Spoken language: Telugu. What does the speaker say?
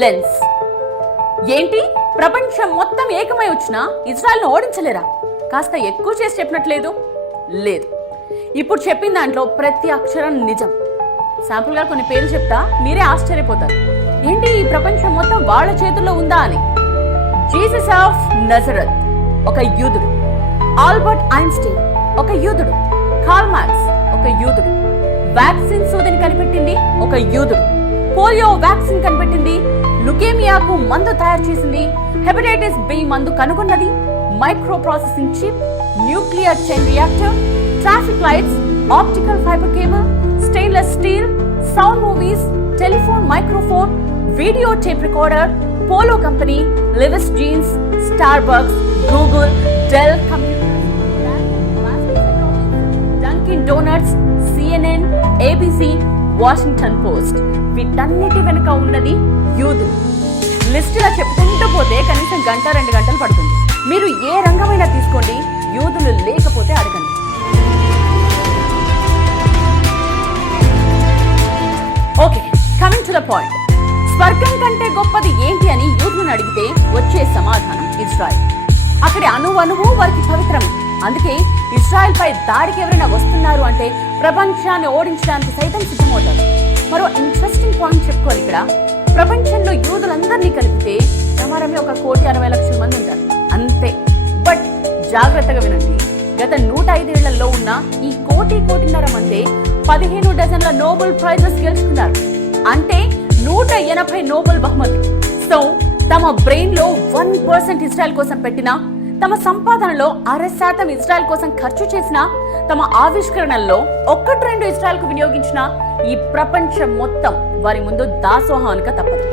లెన్స్. ఏంటి, ప్రపంచం మొత్తం ఏకమై వచ్చినా ఇజ్రాయెల్ను ఓడించలేరా? కాస్త ఎక్కువ చేసి చెప్పినట్లేదు? లేదు, ఇప్పుడు చెప్పిన దాంట్లో ప్రతి అక్షరం నిజం. శాంపుల్గా కొన్ని పేర్లు చెప్తా, మీరే ఆశ్చర్యపోతారు. ఏంటి, ఈ ప్రపంచం మొత్తం వాళ్ళ చేతుల్లో ఉందా అని. జీసస్ ఆఫ్ నజరత్ ఒక యూదుడు, ఆల్బర్ట్ ఐన్స్టీన్ ఒక యూదుడు, కార్ల్ మార్క్స్ ఒక యూదుడు, వ్యాక్సిన్ సూదిని కనిపెట్టింది ఒక యూదుడు, పోలియో వ్యాక్సిన్ కనిపెట్టింది, లుకేమియాకు మందు తయారు చేసింది, హెపటైటిస్ బి మందు కనుగొన్నది, micro processing chip, nuclear chain reactor, traffic lights, optical fibre cable, stainless steel, sound movies, telephone microphone, video tape recorder, polo company, Levi's jeans, Starbucks, Google, Dell Dunkin Donuts, CNN, ABC, Washington Post. వీటన్నిటి వెనుక ఉన్నది యూదులు. లిస్టులా చెప్పుకుంటూ పోతే కనీసం గంట 2 గంటలు పడుతుంది. మీరు ఏ రంగమైనా తీసుకోండి, యూదులు లేకపోతే అడగండి. Okay, coming to the point. స్వర్గం కంటే గొప్పది ఏంటి అని యూదులను అడిగితే వచ్చే సమాధానం ఇజ్రాయెల్. అక్కడి అణువణువు వారికి పవిత్రమే. అందుకే ఇజ్రాయెల్ పై దాడికి ఎవరైనా వస్తున్నారు అంటే ప్రపంచాన్ని ఓడించడానికి సైతం సిద్ధమవుతారు. మరో ఇంట్రెస్టింగ్ పాయింట్ చెప్పుకోవాలి ఇక్కడ. ప్రపంచంలో యూదులందరినీ కలిపితే ప్రమాణమే 1,60,00,000 మంది ఉంటారు అంతే. బట్ జాగ్రత్తగా వినండి, గత 105 ఏళ్లలో ఉన్న ఈ 1,00,00,000 మందే 15 డజన్ల నోబెల్ ప్రైజెస్ గెలుచుకున్నారు. అంటే 180 నోబెల్ బహుమతి. సో తమ బ్రెయిన్ లో 1% ఇజ్రాయెల్ కోసం పెట్టినా, తమ సంపాదనలో 60% ఇజ్రాయెల్ కోసం ఖర్చు చేసిన, తమ ఆవిష్కరణల్లో 1-2 ఇజ్రాయెల్ కు వినియోగించిన ఈ ప్రపంచం మొత్తం వారి ముందు దాసోహానిక తప్పదు.